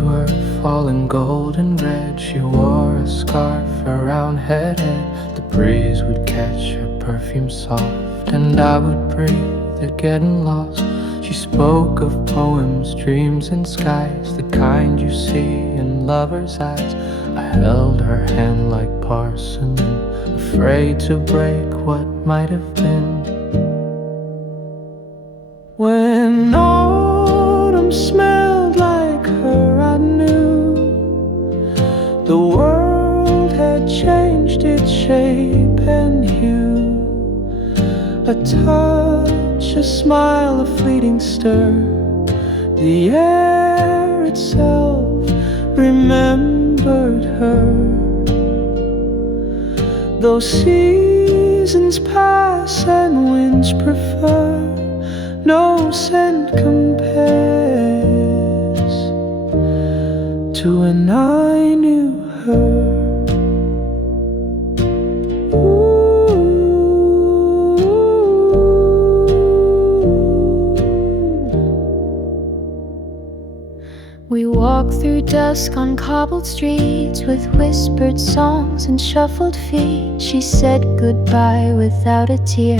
leaves were falling golden red. She wore a scarf around her head. The breeze would catch her perfume soft, and I would breathe, getting lost. She spoke of poems, dreams and skies, the kind you see in lovers' eyes. I held her hand like porcelain, afraid to break what might have been. When autumn smelled like her, I knew the world had changed its shape and hue. A touch, a smile, a fleeting stir, the air itself remembered her. Though seasons pass and winds prefer, no scent compares to when I knew her. We walked through dusk on cobbled streets, with whispered songs and shuffled feet. She said goodbye without a tear,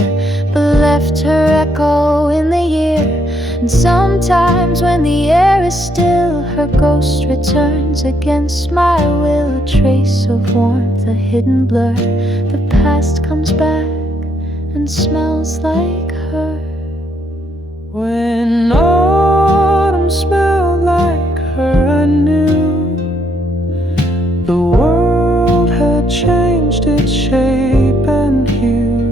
but left her echo in the year. And sometimes when the air is still, her ghost returns against my will. A trace of warmth, a hidden blur, the past comes back and smells like her. When autumn smelled like her, I knew the world had changed its shape and hue.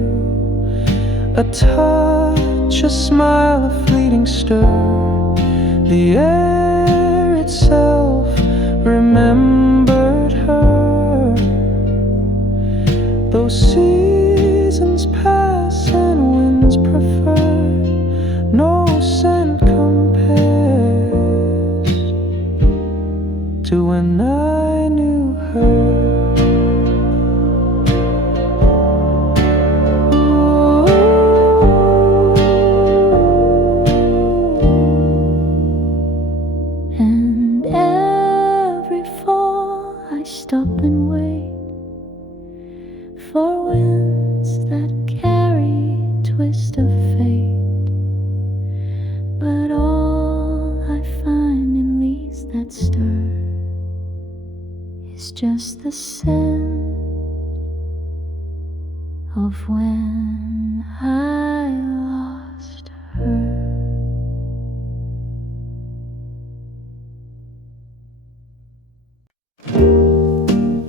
A touch, a smile, a fleeting stir, the air itself remembered her. Though seasons pass and winds prefer, no scent compares to when I knew her. And every fall I stop and wait for winds that carry twist of fate. But all I find in leaves that stir is just the scent of when I lost her.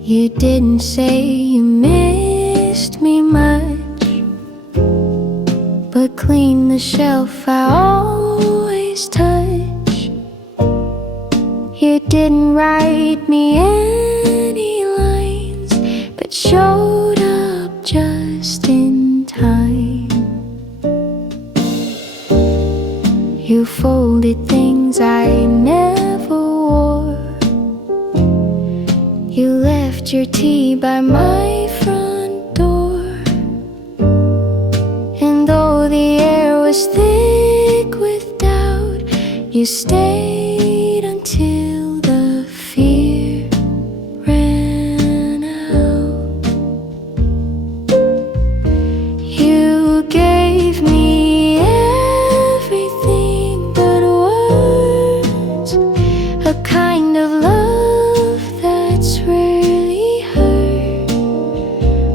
You didn't say you missed me much, but clean the shelf I always touch. You didn't write me any lines, but showed up just in time. You folded things I never wore. You left your tea by my front door. And though the air was thick with doubt, you stayed until the fear ran out. You gave me everything but words, a kind of love that's rarely heard.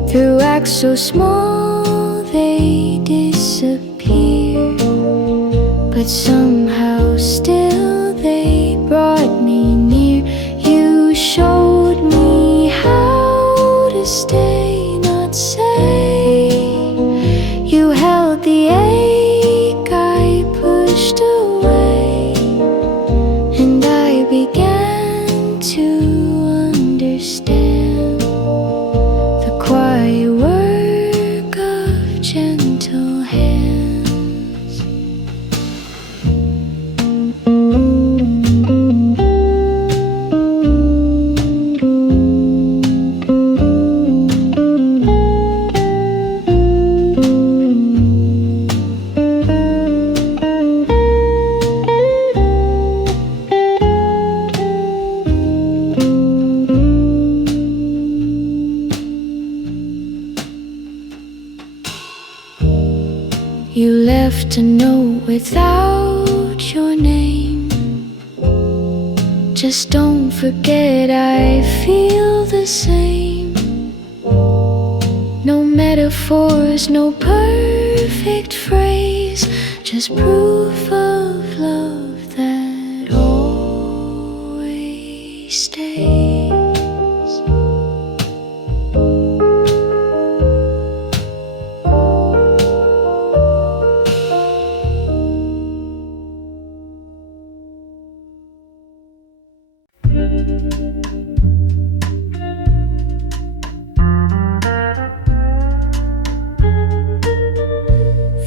Through acts so small they disappear, but somehow still they brought me near. You showed me how to stay, not say. You held the ache I pushed away, and I began to understand the quiet work of gentle hands. enough to know without your name. Just don't forget I feel the same. No metaphors, no perfect phrase, just proof of love that always stays.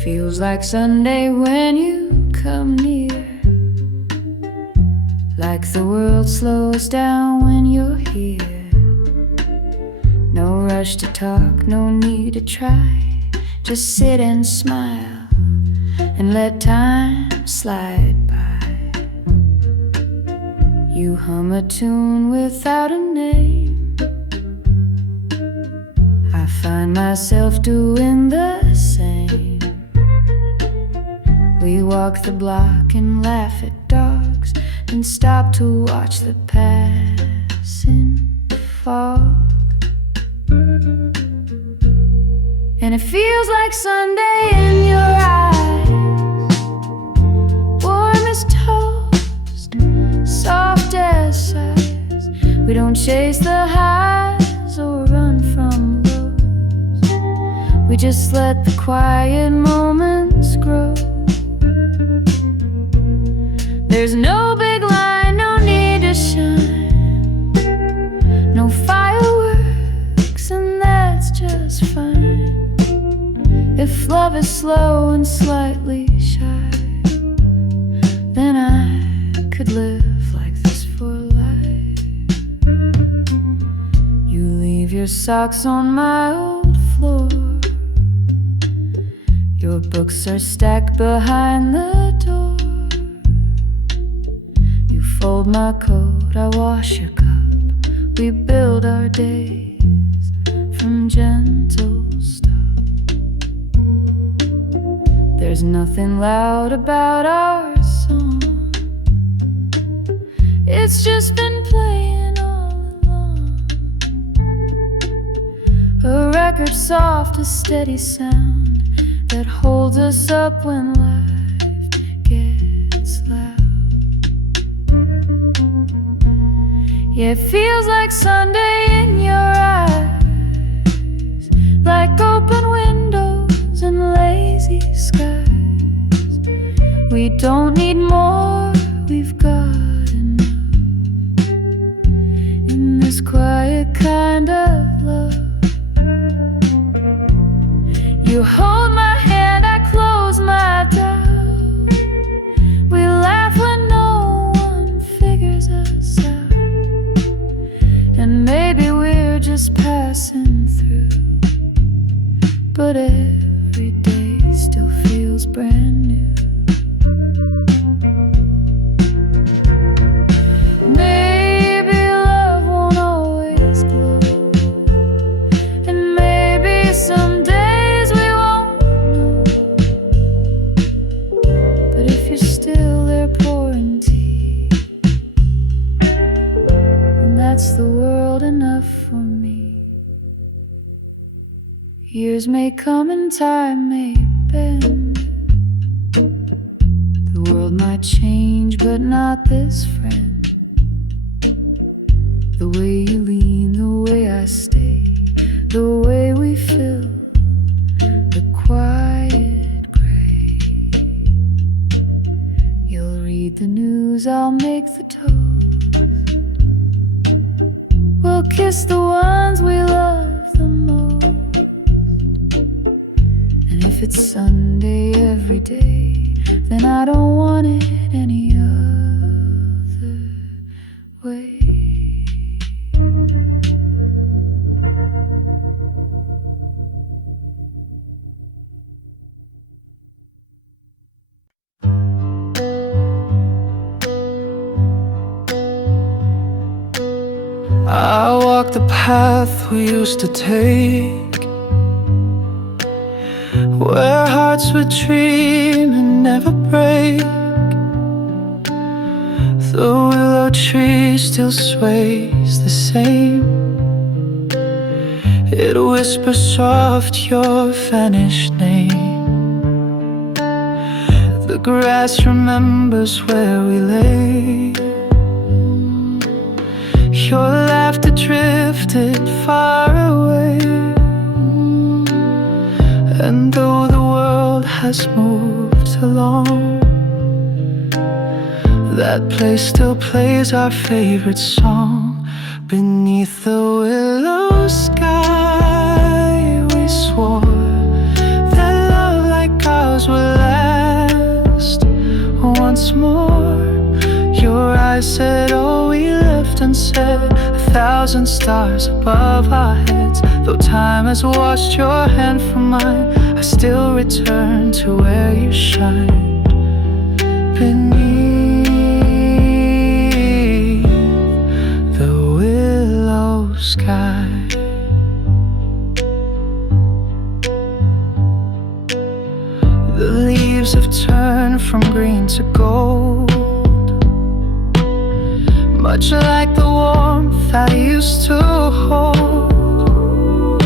Feels like Sunday when you come near, like the world slows down when you're here. No rush to talk, no need to try, just sit and smile and let time slide by. You hum a tune without a name. I find myself doing the same. We walk the block and laugh at dogs and stop to watch the passing fog. And it feels like Sunday in your eyes, warm as toast, soft as sighs. We don't chase the highs or run from lows. We just let the quiet moments grow. There's no big line, no need to shine, no fireworks, and that's just fine. If love is slow and slightly shy, then I could live like this for life. You leave your socks on my old floor. Your books are stacked behind the door. You fold my coat, I wash your cup. We build our days from gentle stuff. There's nothing loud about our song. It's just been playing all along. A record soft, a steady sound that holds us up when life gets loud. Yeah, it feels like Sunday in your eyes, like open windows and lazy skies. We don't need more, we've got enough in this quiet kind of love. You hold my hand, I close my doubt. We laugh when no one figures us out, and maybe we're just passing through, but every day still feels brand new. Maybe love won't always glow, and maybe some days we won't know. But if you're still there pouring tea, then that's the world enough for me. Years may come and time may bend. The world might change, but not this friend. The way you lean, the way I stay, the way we fill the quiet gray. You'll read the news, I'll make the toast. We'll kiss the ones we love the most. And if it's Sunday every day, then I don't want it any other way. I walk the path we used to take where hearts would dream and never break. The willow tree still sways the same. It whispers soft your vanished name. The grass remembers where we lay. Your laughter drifted far away. And though the world has moved along, that place still plays our favorite song. Beneath the willow sky, we swore that love like ours would last once more. Your eyes said all we left unsaid, 1,000 stars above our heads. Though time has washed your hand from mine, I still return to where you shine. Beneath sky. The leaves have turned from green to gold, much like the warmth I used to hold.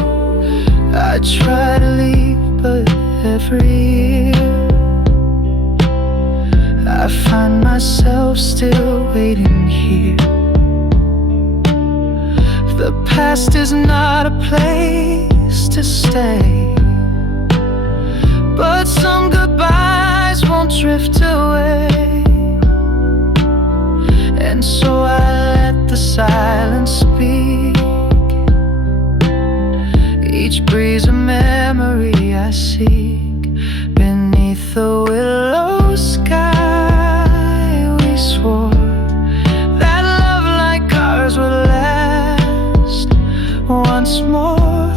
I try to leave, but every year I find myself still waiting here. The past is not a place to stay, but some goodbyes won't drift away. And so I let the silence speak. Each breeze a memory I seek. Beneath the willow sky, we swore that love like ours would last once more.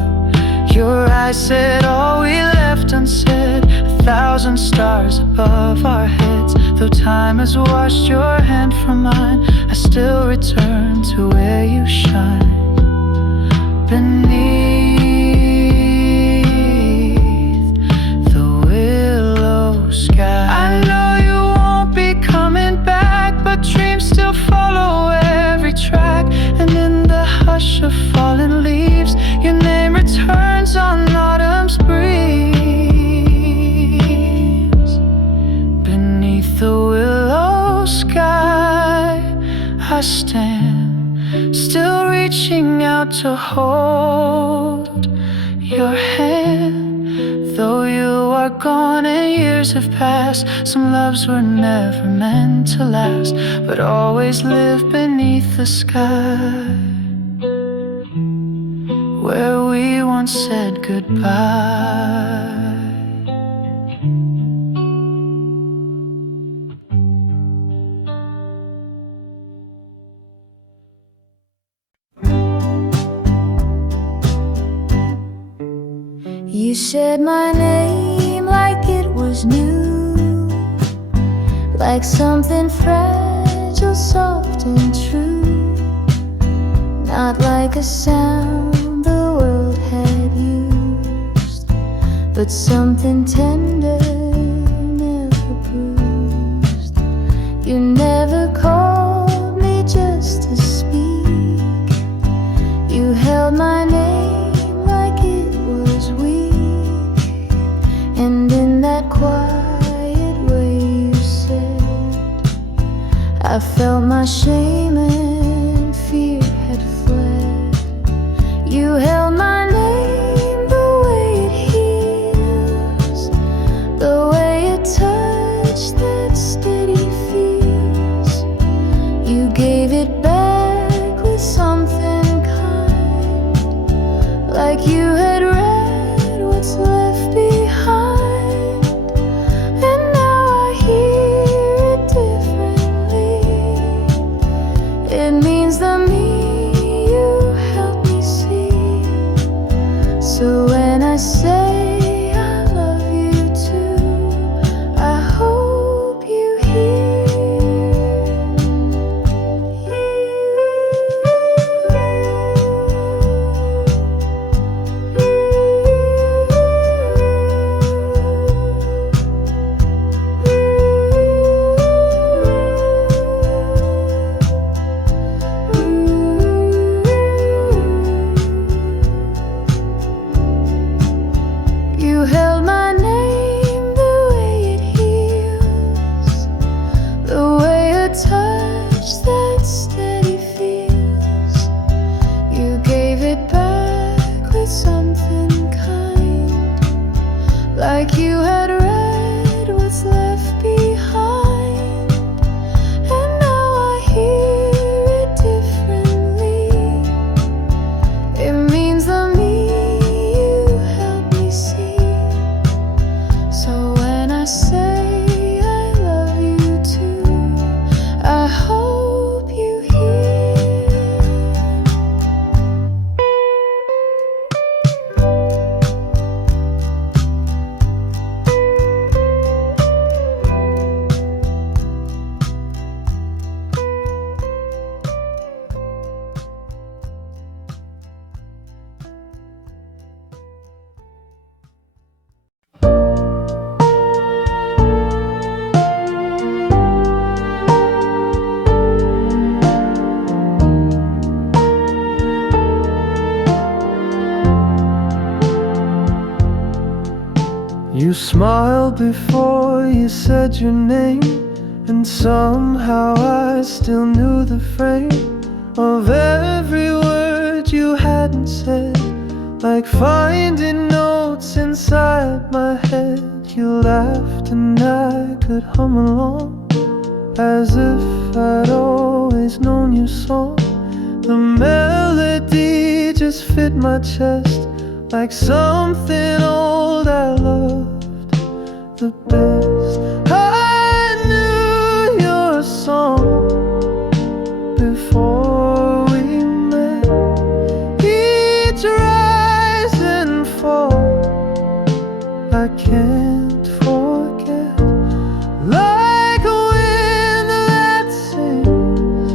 Your eyes said all we left unsaid, 1,000 stars above our heads. Though time has washed your hand from mine, I still return to where you shine. Beneath the willow sky. I know you won't be coming back, but dreams still follow every track. And in the hush of fallen leaves, your name returns on autumn's breeze. Beneath the willow sky, I stand, still reaching out to hold your hand. Though you are gone and years have passed, some loves were never meant to last, but always live beneath the sky where we once said goodbye. You said my name like it was new, like something fragile, soft and true, not like a sound the world had used, but something tender, never bruised. You never called me just to speak. You held my name like it was weak, and in that quiet way you said, I felt my shame and fear had fled. You held my name the way it heals, the way a touch that steady feels. You gave it back with something kind, like you had read what's left behind. And now I hear it differently. It means the me you helped me see. So when I say I love you too, I hope you hear. You smiled before you said your name, and somehow I still knew the frame of every word you hadn't said. Like finding notes inside my head. You laughed and I could hum along, as if I'd always known your song. The melody just fit my chest, like something old I loved the best. I knew your song before we met. Each rise and fall I can't forget. Like a wind that sings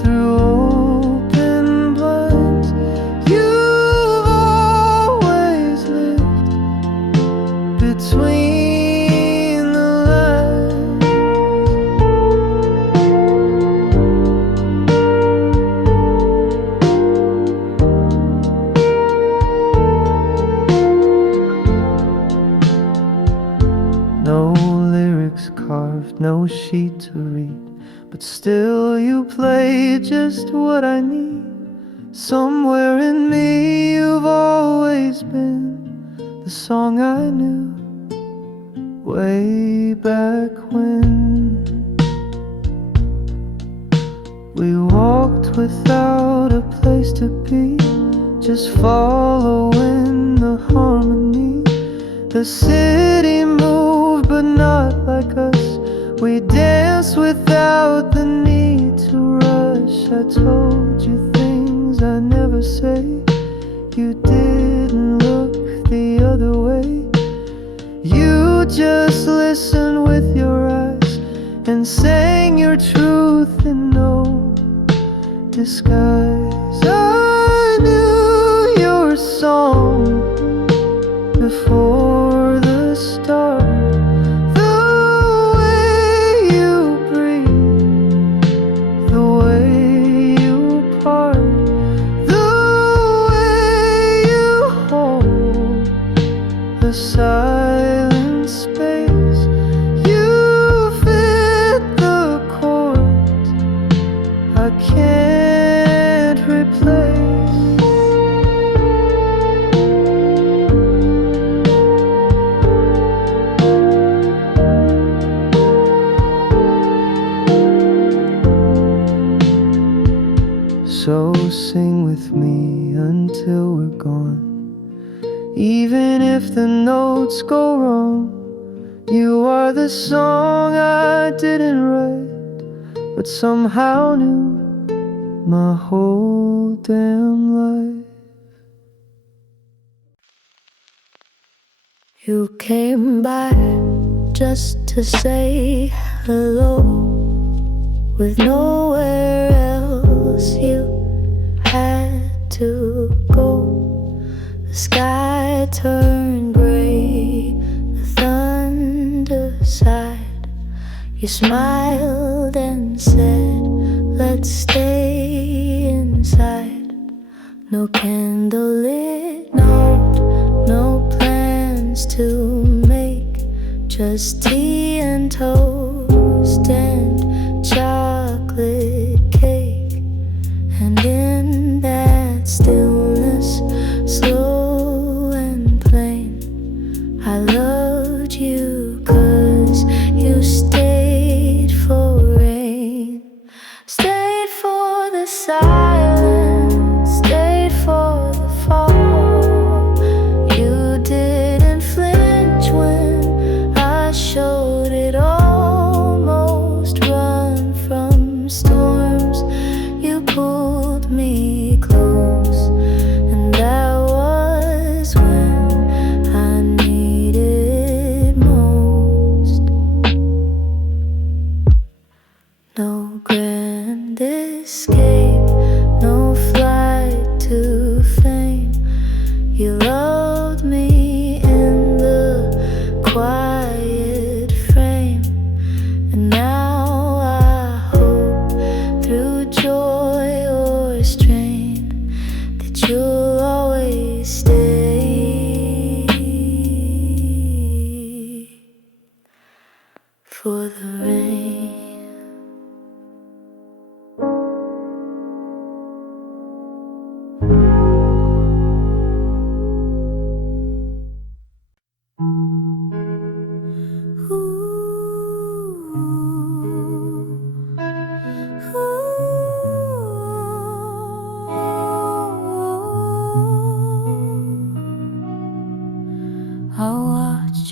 through open blinds, you've always lived between the lines. No lyrics carved, no sheet to read, but still you play just what I need. Somewhere in me you've always been the song I knew way back when. We walked without a place to be, just following the harmony. The city moved but not like us. We danced without the need to rush. I told you things I never say. You didn't look the other way. You just listened with your eyes and sang your truth in no disguise. I knew your song before the start. The way you breathe, the way you part, the way you hold the silent space. You fit the chords I can't replace. So sing with me until we're gone. Even if the notes go wrong, you are the song I didn't write, but somehow knew my whole damn life. You came by just to say hello, with nowhere else you had to go. The sky turned gray, the thunder sighed. You smiled and said, let's stay inside. No candlelit note, no plans to make, just tea and toast and chocolate cake. And in that stillness, slow and plain, I loved you 'cause you stayed for rain, stayed for the silence, stayed for the fall. You didn't flinch when I showed it, almost run from storms. You pulled me close, and that was when I needed most. No grand escape, no flight to fame. You loved me in the quiet frame, and now I hope through joy or strain that you'll always stay.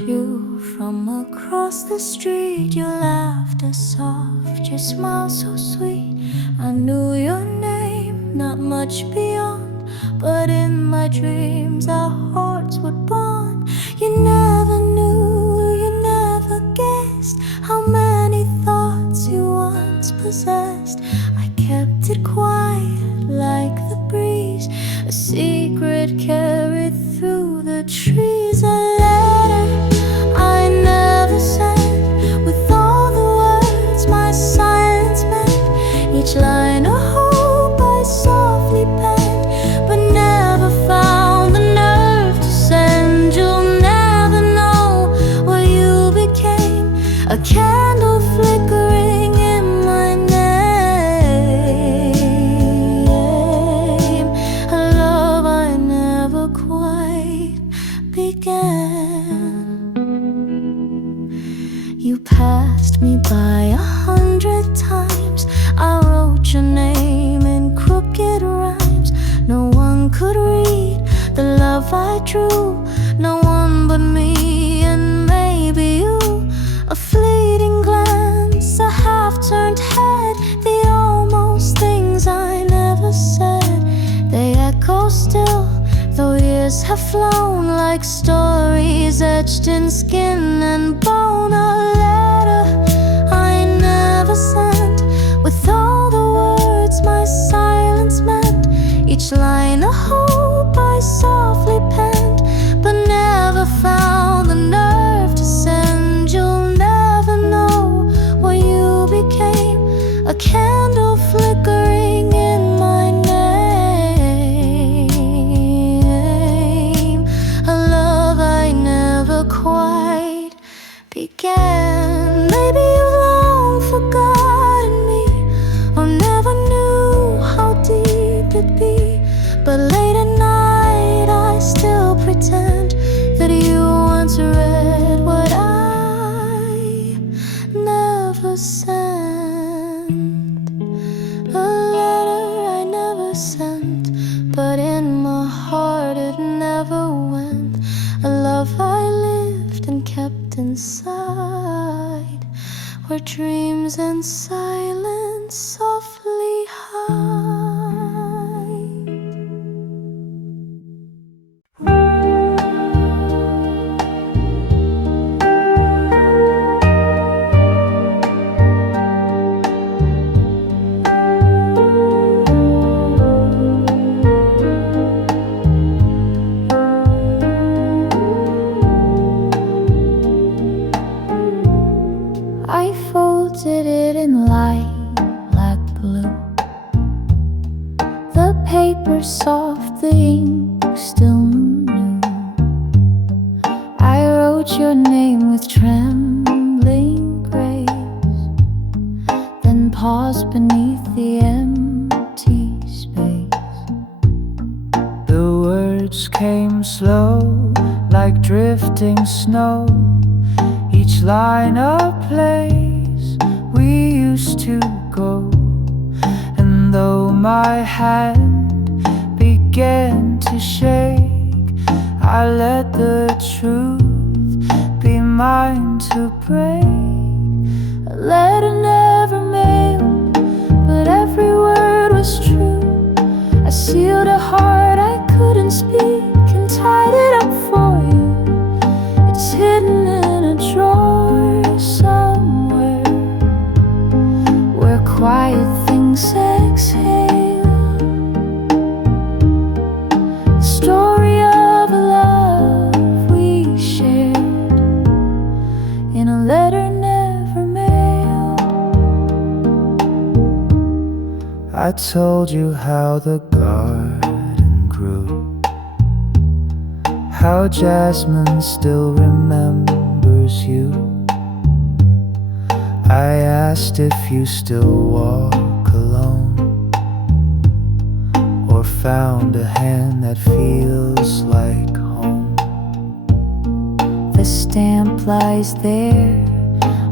you from across the street. Your laughter soft, your smile so sweet. I knew your name, not much beyond, but in my dreams our hearts would bond. You never knew, you never guessed how many thoughts you once possessed. I kept it quiet like the breeze, a secret carried through the trees. A letter I never sent, with all the words my silence meant. Each line a hope I softly penned, but never found the nerve to send. You'll never know what you became, a candle flickering in my name, a love I never quite began. You passed me by 100 times. I wrote your name in crooked rhymes. No one could read the love I drew, no one but me and maybe you. A fleeting glance, a half-turned head, the almost things I never said. They echo still, though years have flown, like stories etched in skin and bone. A letter I never sent, with all the words my silence meant. Each line a hope I softly penned, but never found the nerve to send. You'll never know what you became, a candle flickering in my name, a love I never quite began. Maybe you've long forgotten me, or never knew how deep it'd be, but late at night I still pretend that you once read what I never sent. A letter I never sent, but in my heart it never went. A love I lived and kept inside, where dreams and silence softly hide. I folded it in lilac blue, the paper soft, the ink still new. I wrote your name with trembling grace, then paused beneath the empty space. The words came slow, like drifting snow, each line a place we used to go. And though my hand began to shake, I let the truth be mine to break. A letter never mailed, but every word was true. I sealed a heart I couldn't speak and tied it up for you. It's hidden in a drawer somewhere, where quiet things exhale. The story of a love we shared, in a letter never mailed. I told you how the garden grew, how jasmine still remembers you. I asked if you still walk alone, or found a hand that feels like home. The stamp lies there,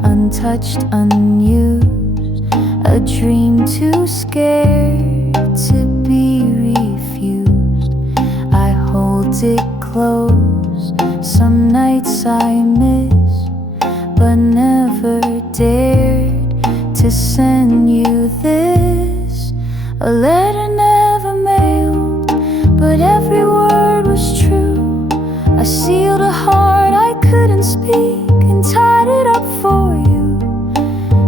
untouched, unused, a dream too scared to be refused. I hold it close, some nights times I miss, but never dared to send you this. A letter never mailed, but every word was true. I sealed a heart I couldn't speak and tied it up for you.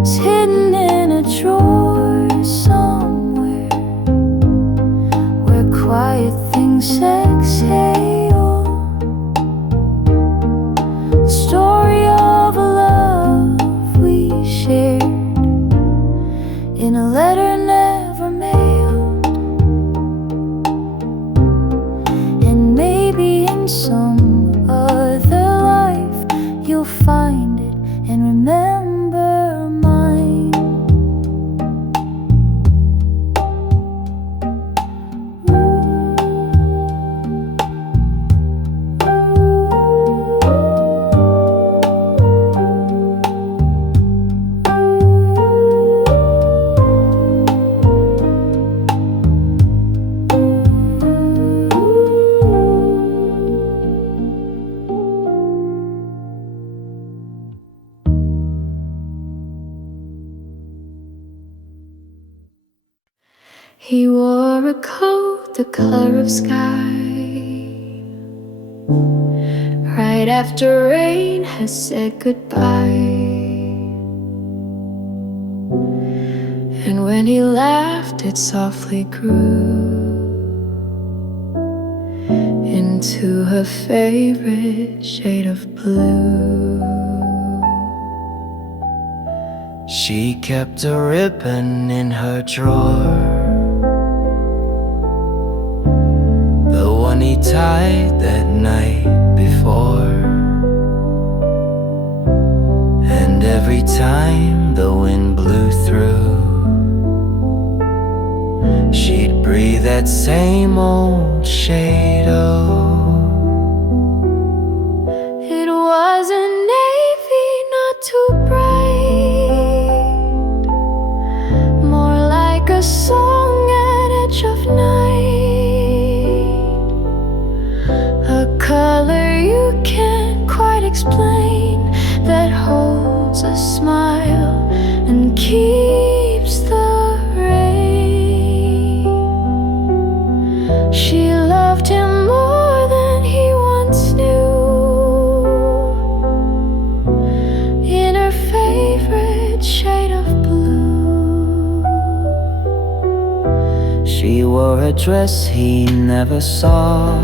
It's hidden in a drawer somewhere, where quiet things exhale. The story of a love we shared in a letter never mailed. And maybe in some other life you'll find it and remember mine. He wore a coat the color of sky, right after rain had said goodbye. And when he laughed, it softly grew into her favorite shade of blue. She kept a ribbon in her drawer, the one he tied that night before. And every time the wind blew through, she'd breathe that same old shade of. It wasn't navy, not too bright, more like a song at edge of night, a color you can't quite explain, that holds a smile and keeps the rain. She loved him more than he once knew, in her favorite shade of blue. She wore a dress he never saw,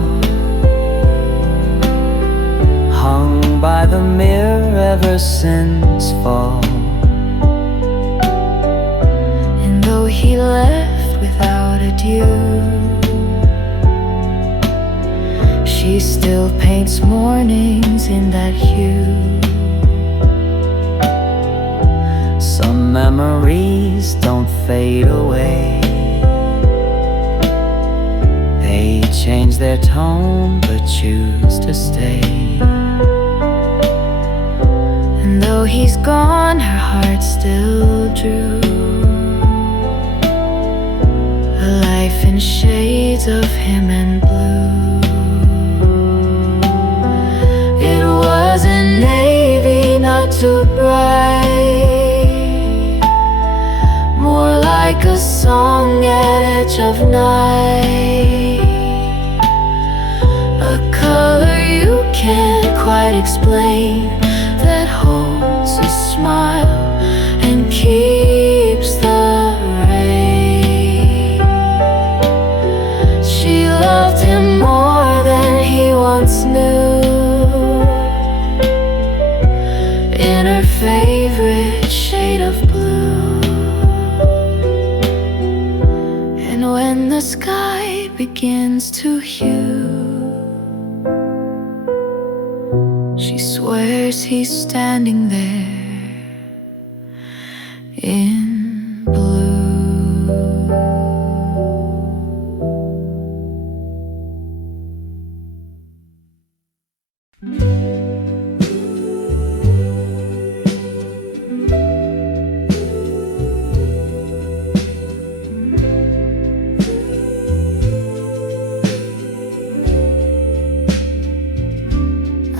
hung by the mirror ever since fall. And though he left without adieu, she still paints mornings in that hue. Some memories don't fade away, they change their tone but choose to stay. And though he's gone, her heart still drew a life in shades of him and blue. It wasn't navy, not too bright, more like a song at edge of night, a color you can't quite explain, that holds a smile and keeps the rain. She loved him more than he once knew, in her favorite shade of blue. And when the sky begins to hue, she swears he's standing there in blue.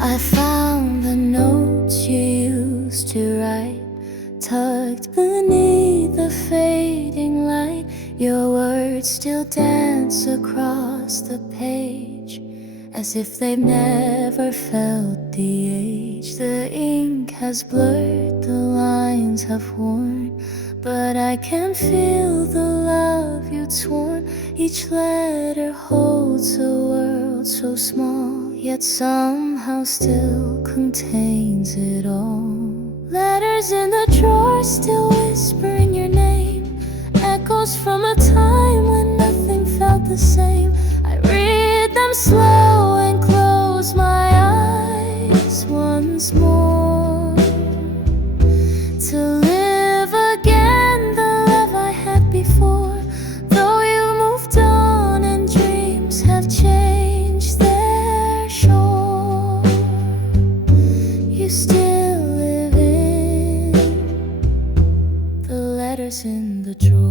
I found page, as if they've never felt the age. The ink has blurred, the lines have worn, but I can feel the love you'd sworn. Each letter holds a world so small, yet somehow still contains it all. Letters in the drawer still whispering your name, echoes from a time when nothing felt the same. I read them slow and close my eyes once more, to live again the love I had before. Though you moved on and dreams have changed their shore, you still live in the letters in the drawer.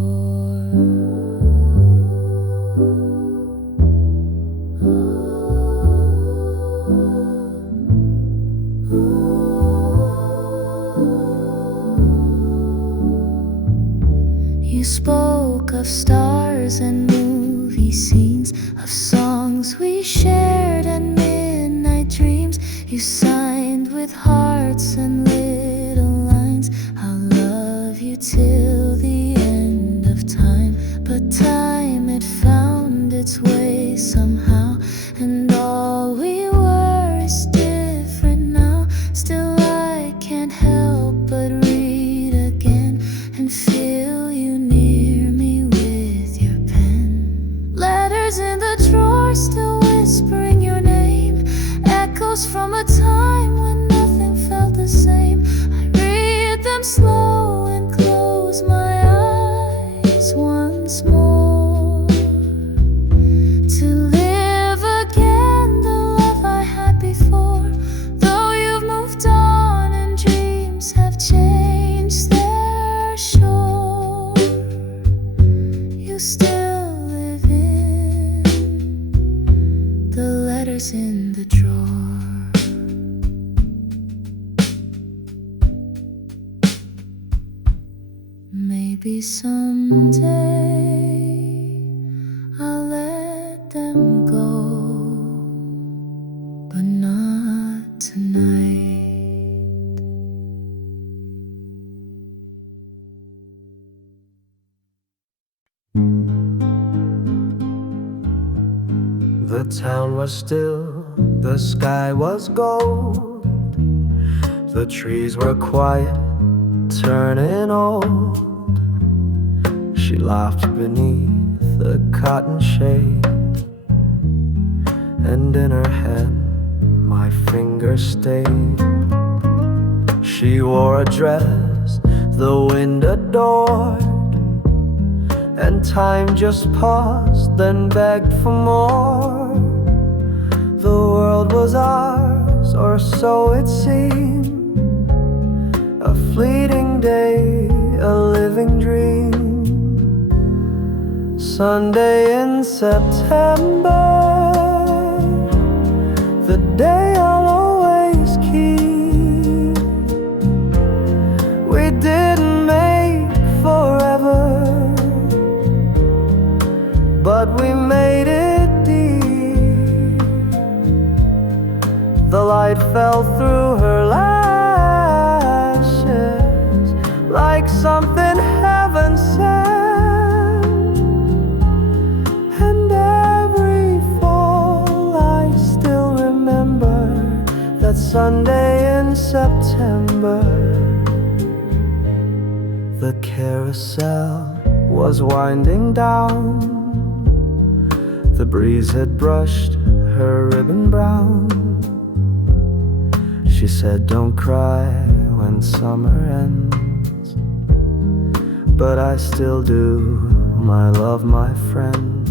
You spoke of stars and movie scenes, of songs we shared and midnight dreams. You signed with hearts and little lines, I'll love you till the end of time. But time, it found its way somehow, and all we were is different now. Still I can't help but read again and feel you near me with your pen. Letters in the drawer still whispering your name, echoes from a time when nothing felt the same. I read them slow and close my eyes once more, to live again the love I had before. Though you've moved on and dreams have changed their shore, you still live in the letters in the drawer. Maybe someday I'll let them go, but not tonight. The town was still, the sky was gold, the trees were quiet, turning old. She laughed beneath the cotton shade, and in her head my fingers stayed. She wore a dress the wind adored, and time just paused, then begged for more. The world was ours, or so it seemed, a fleeting day, a living dream. Sunday in September, the day I'll always keep. We didn't make forever, but we made it deep. The light fell through her lashes like something heaven sent. And every fall I still remember that Sunday in September. The carousel was winding down, the breeze had brushed her ribbon brown. She said, don't cry when summer ends, but I still do, my love, my friend.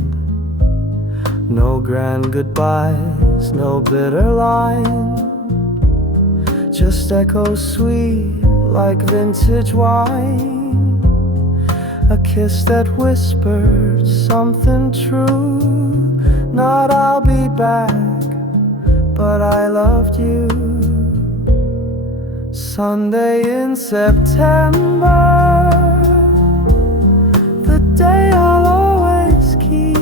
No grand goodbyes, no bitter line, just echoes sweet like vintage wine. A kiss that whispered something true, not I'll be back, but I loved you. Sunday in September, the day I'll always keep.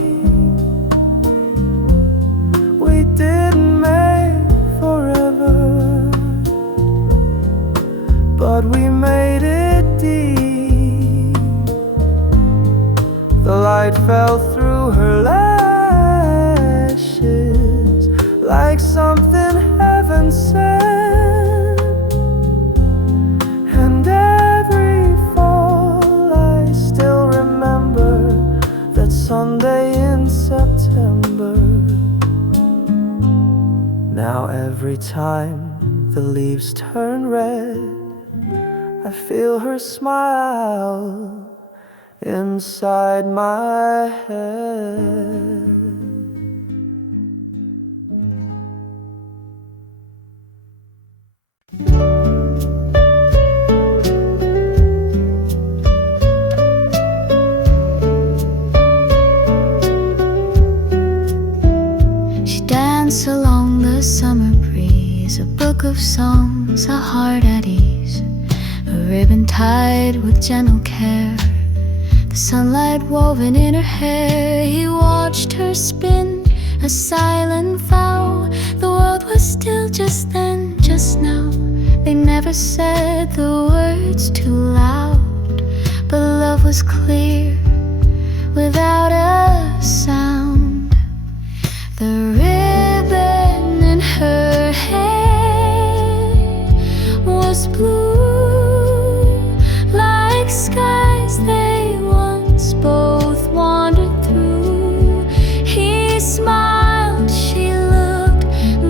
Now every time the leaves turn red, I feel her smile inside my head. She danced along the summer breeze, a book of songs, a heart at ease, a ribbon tied with gentle care, the sunlight woven in her hair. He watched her spin, a silent vow. The world was still just then, just now. They never said the words too loud, but love was clear without a sound. The ribbon in her hair was blue, like skies they once both wandered through. He smiled, she looked,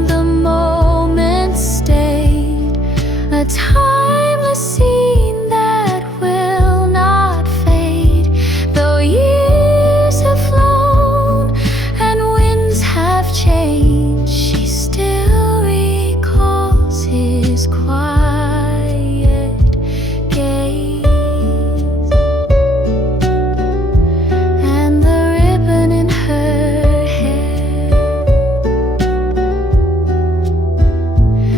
the moment stayed, a timeless scene that will not fade. Though years have flown and winds have changed, she still recalls his quiet gaze. And the ribbon in her hair.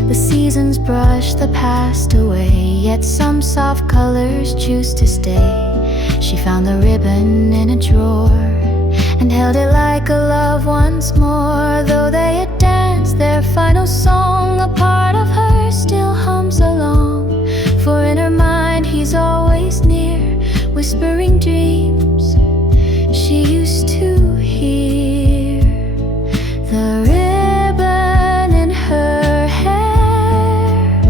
The seasons brush the past away, yet some soft colors choose to stay. She found the ribbon in a drawer and held it like a love once more. Though they had danced their final song, a part of her still hums along. For in her mind he's always near, whispering dreams she used to hear. The ribbon in her hair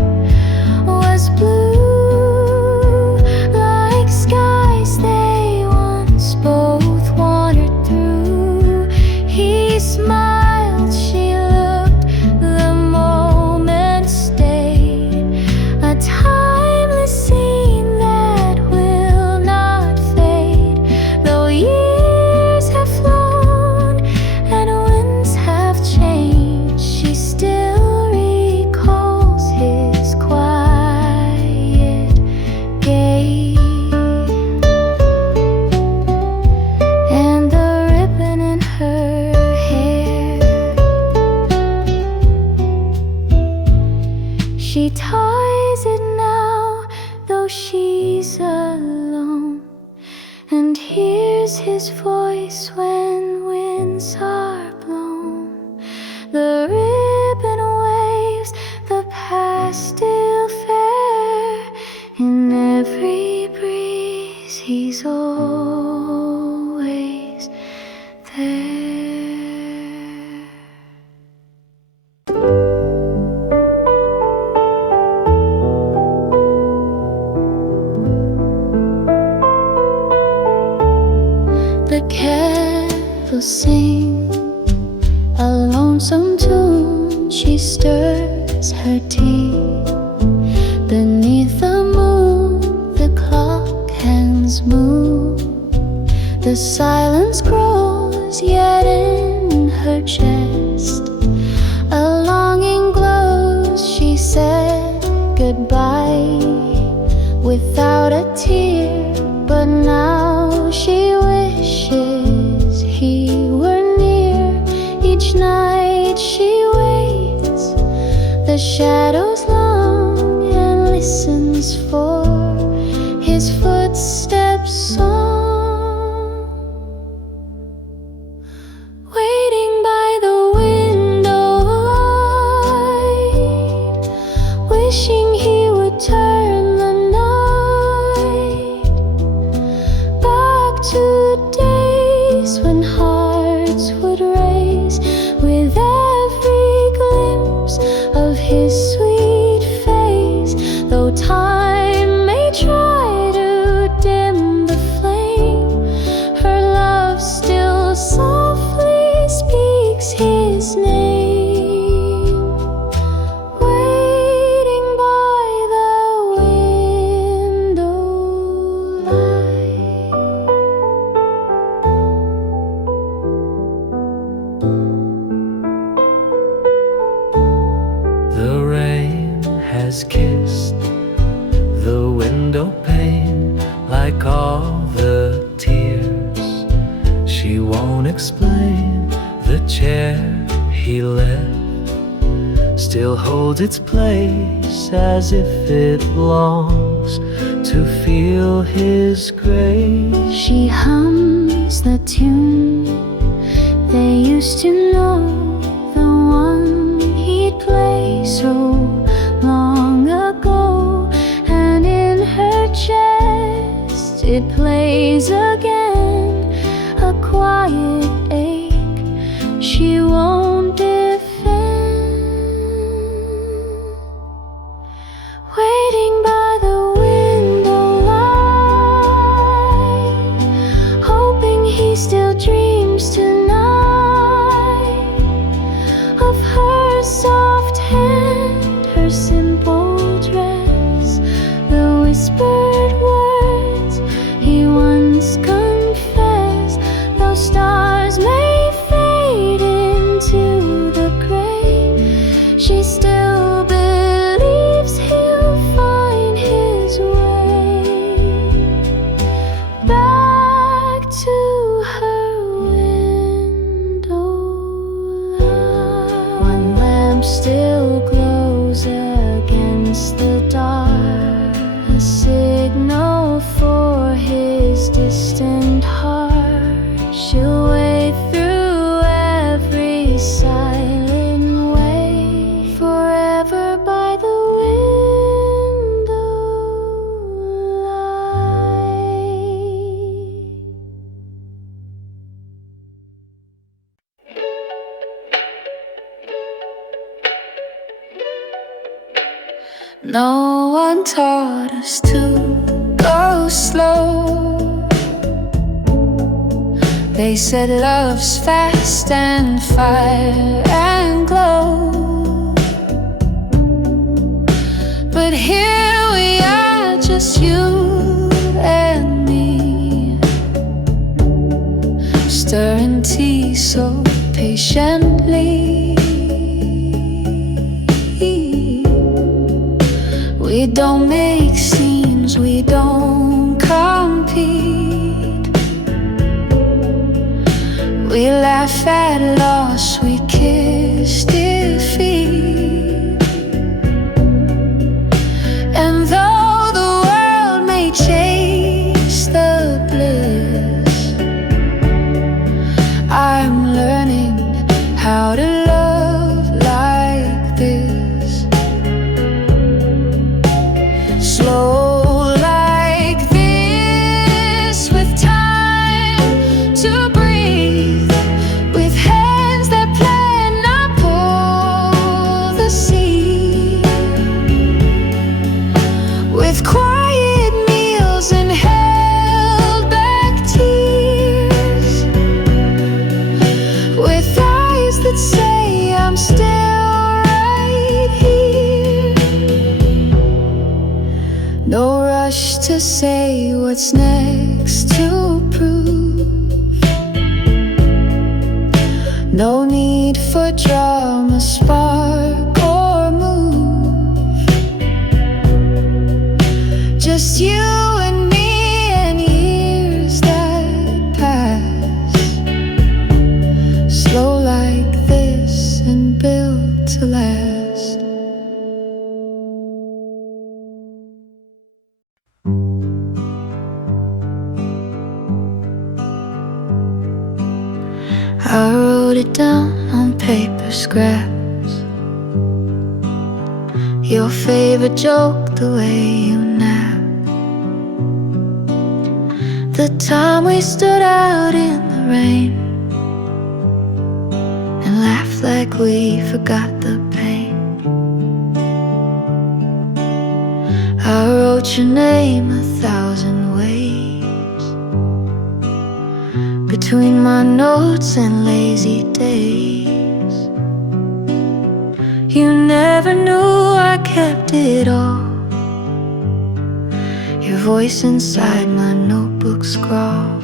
was blue, like skies they once both wandered through. He smiled, she looked, the moment stayed, a timeless scene that will not fade. Though years have flown and winds have changed, she still recalls his quiet gaze. And the ribbon in her hair, she ties it now, though she's alone, and hears his voice when winds are blown. The ribbon waves, the past still fair, in every breeze he's always there. The kettle sings a lonesome tune. She stirs her tea beneath the moon. The clock hands move. The silence grows, yet in her chest a longing glows. She said goodbye without a tear, but now she wishes he were near. Each night she waits, the shadows long, and listens for his footsteps song. Waiting by the window light, wishing he would turn the night back to days when hearts would race with every glimpse of his sweet face. Though time has kissed the window pane like all the tears. She won't explain the chair he left still holds its place as if it longs to feel his grace. She hums the tune they used to know, the one he'd play so long ago, and in her chest it plays again, a quiet ache she won't defend. Waiting by the window light, hoping he still dreams tonight of her soft hand, her simple dress, the whispered words he once confessed. Those stars may fade into the gray, she still believes he'll find his way back to her window light. One lamp still glows against the dark, a signal for his distant heart. She'll wait through every silent way, forever by the window light. No one taught us to go slow. They said love's fast and fire and glow, but here we are, just you and me, stirring tea so patiently. We don't make scenes, we don't compete. We laugh at loss, we kiss defeat. And though the world may chase the bliss, I'm learning how to love like this. Slow like this, with time to breathe, with hands that plan, not pull the sea, with quiet meals and held back tears, with eyes that say I'm still right here. No rush to say what's next to prove, no need for drama, spark or move. Just you and me and years that pass, slow like this and built to last. I wrote it down on paper scraps, your favorite joke, the way you nap, the time we stood out in the rain and laughed like we forgot the pain. I wrote your name 1,000 ways between my notes and lazy days. You never knew I kept it all, your voice inside my notebook scrawl.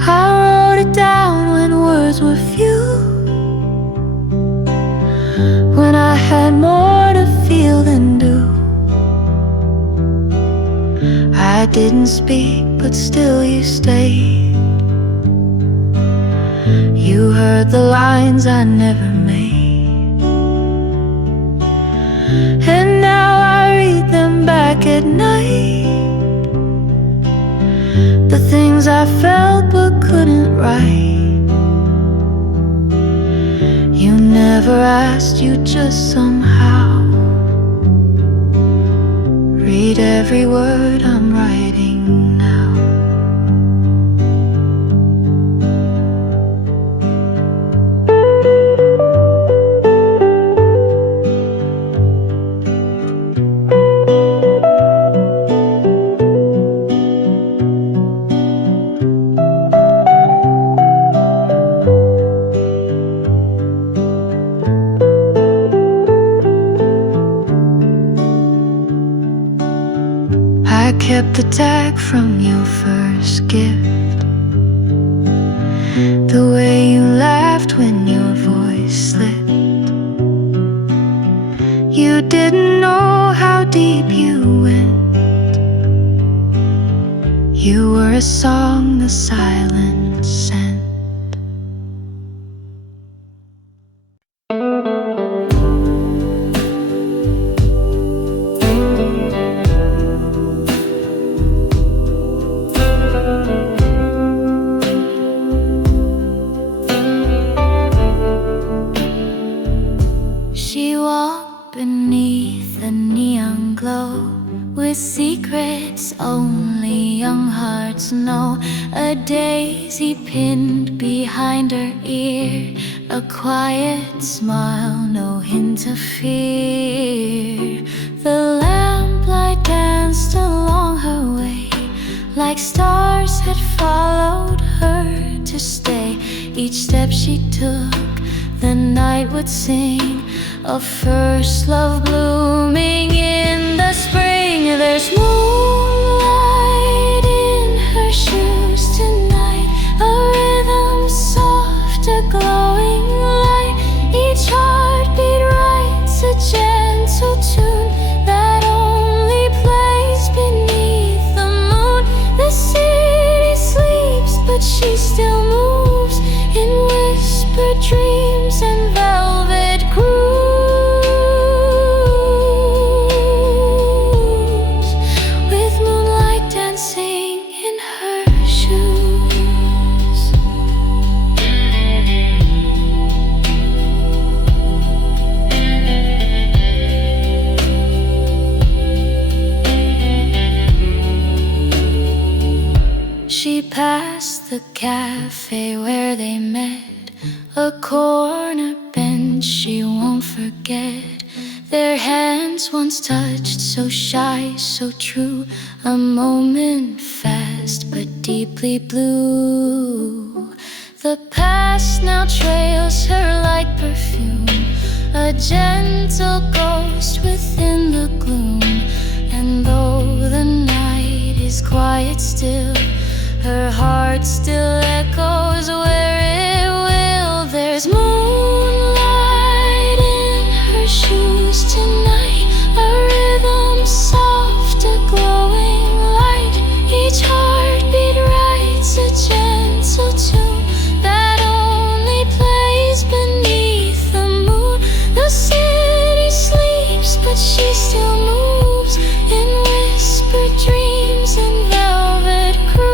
I wrote it down when words were few, when I didn't speak, but still you stayed. You heard the lines I never made, and now I read them back at night. The things I felt but couldn't write. You never asked, you just somehow read every word I'm writing now. I kept the tag from your first gift, the way you laughed when your voice slipped. You didn't know how deep you went. You were a song the silence sent. She walked beneath a neon glow, with secrets only young hearts know. A daisy pinned behind her ear, a quiet smile, no hint of fear. The lamplight danced along her way, like stars had followed her to stay. Each step she took, the night would sing of first love blooming in the spring. There's moonlight in her shoes tonight, a rhythm soft, a glowing light. Each heartbeat writes a gentle tune that only plays beneath the moon. The city sleeps, but she still moves in whispered dreams and velvet grooves. She passed the cafe where they met, a corner bench she won't forget. Their hands once touched, so shy, so true, a moment fast but deeply blue. The past now trails her like perfume, a gentle ghost within the gloom. And though the night is quiet still, her heart still echoes where it will. There's moonlight in her shoes tonight, a rhythm soft, a glowing light. Each heartbeat writes a gentle tune that only plays beneath the moon. The city sleeps, but she still moves in whispered dreams and velvet grooves.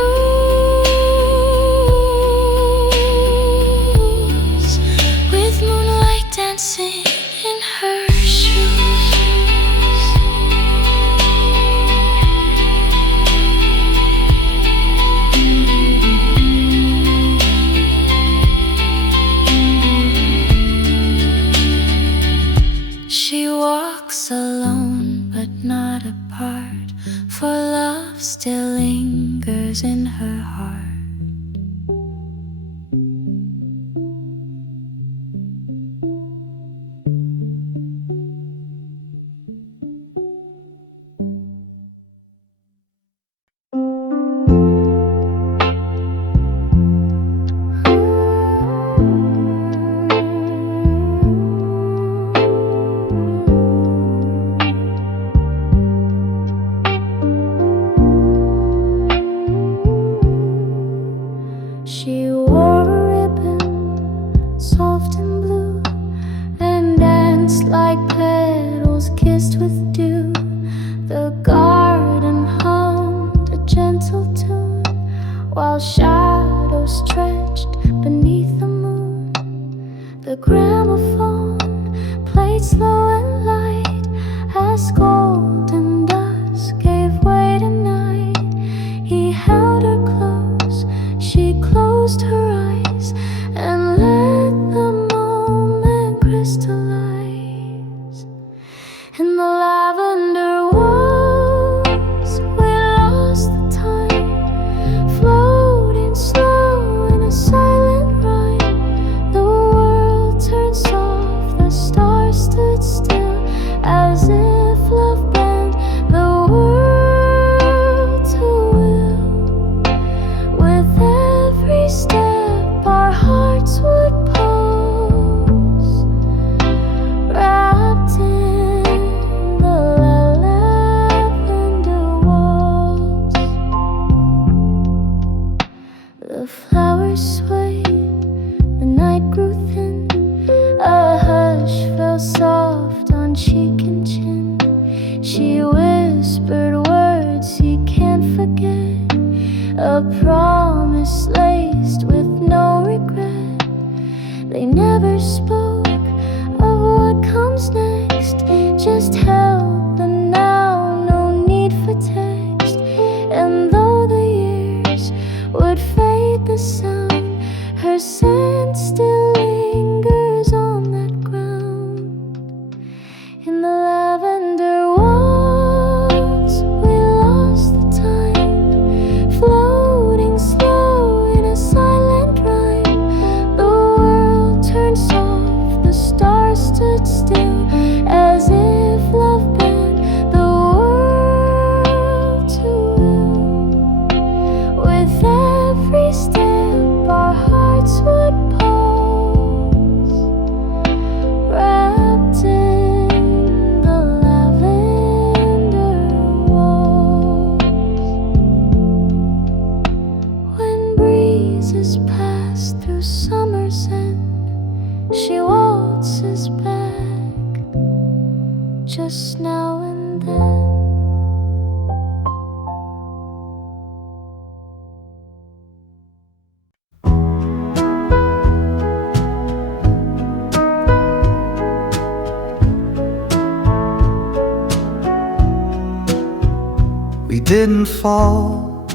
The gramophone played slow and light as golden dusk gave way to night. He held her close, she closed her eyes and let the moment crystallize. In the lavender waltz, we lost the time, floating slow in a silent rhyme. The world turned soft, the stars stood still, as if love bent the world to will. With every step, our hearts would pose, wrapped in the lavender waltz. The flowers swayed, the night grew thin, a hush fell soft on cheek and chin. She whispered words he can't forget, a promise laced with no regret. They never spoke of what comes next, just held the now, no need for text. And though the years would fade the sound, her scent still lingers on that ground. In the lavender waltz, we lost the time, floating slow in a silent rhyme. The world turned soft, the stars stood still, as if love bent the world to will. With every step, our hearts would pose, wrapped in the lavender waltz. When breezes pass through summer's end, she waltzes back just now and then. We didn't fall,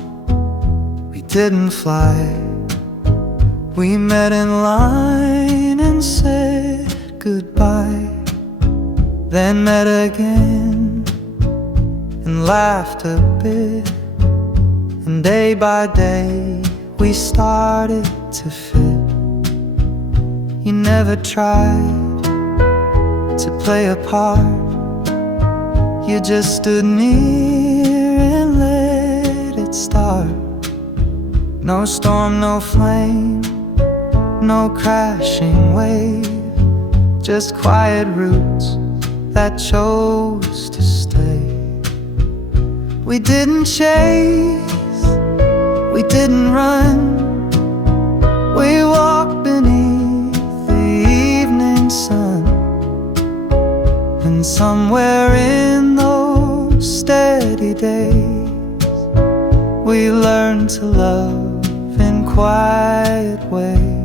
we didn't fly. We met in line and said goodbye, then met again and laughed a bit. And day by day we started to fit. You never tried to play a part, you just stood near and let it start. No storm, no flame, no crashing wave, just quiet roots that chose to stay. We didn't chase, we didn't run, we walked beneath the evening sun. And somewhere in those steady days, we learned to love in quiet ways.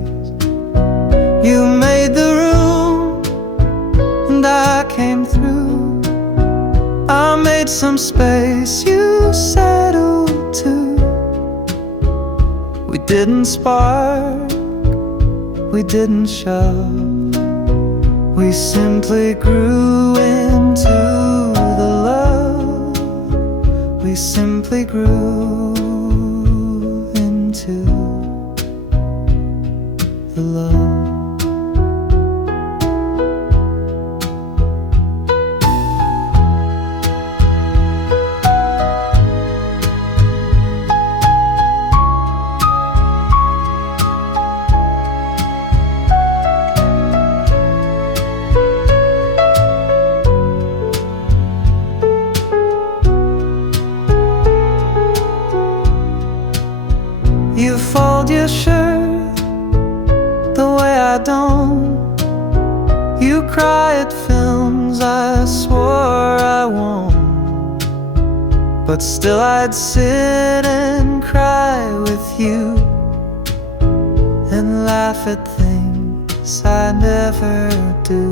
You made the room and I came through. I made some space, you settled too. We didn't spark, we didn't shove, we simply grew into the love. We simply grew into the love. You fold your shirt the way I don't. You cry at films I swore I won't. But still I'd sit and cry with you and laugh at things 'cause I never do.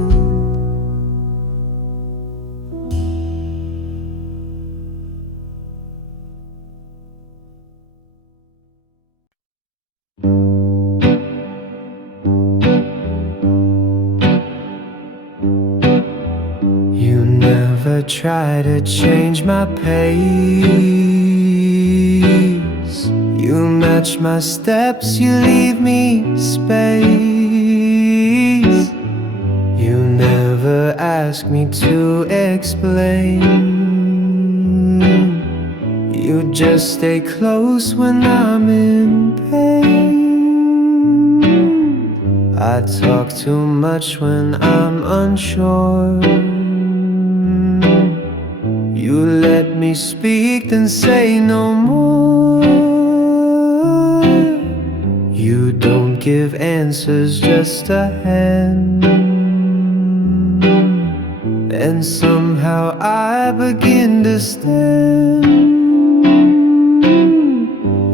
You never try to change my pace. You match my steps, you leave me space. You never ask me to explain. You just stay close when I'm in pain. I talk too much when I'm unsure. You let me speak, then say no more. You don't give answers, just a hand. And somehow I begin to stand.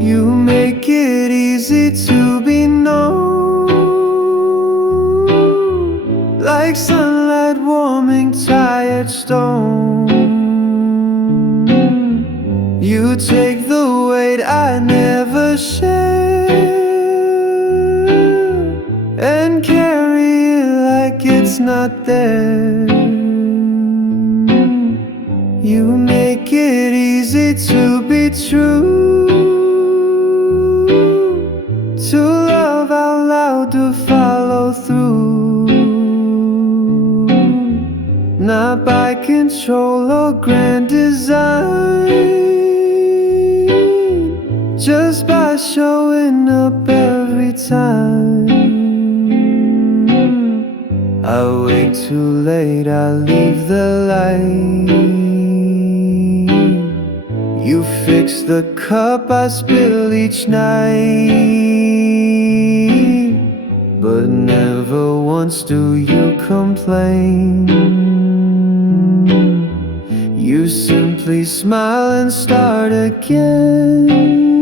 You make it easy to be known, like sunlight warming tired stone. You take the weight I never share and carry it like it's not there. You make it easy to be true, to love out loud, to follow through, not by control or grand design, just by showing up every time. I wake too late, I leave the light. You fix the cup I spill each night, but never once do you complain. You simply smile and start again.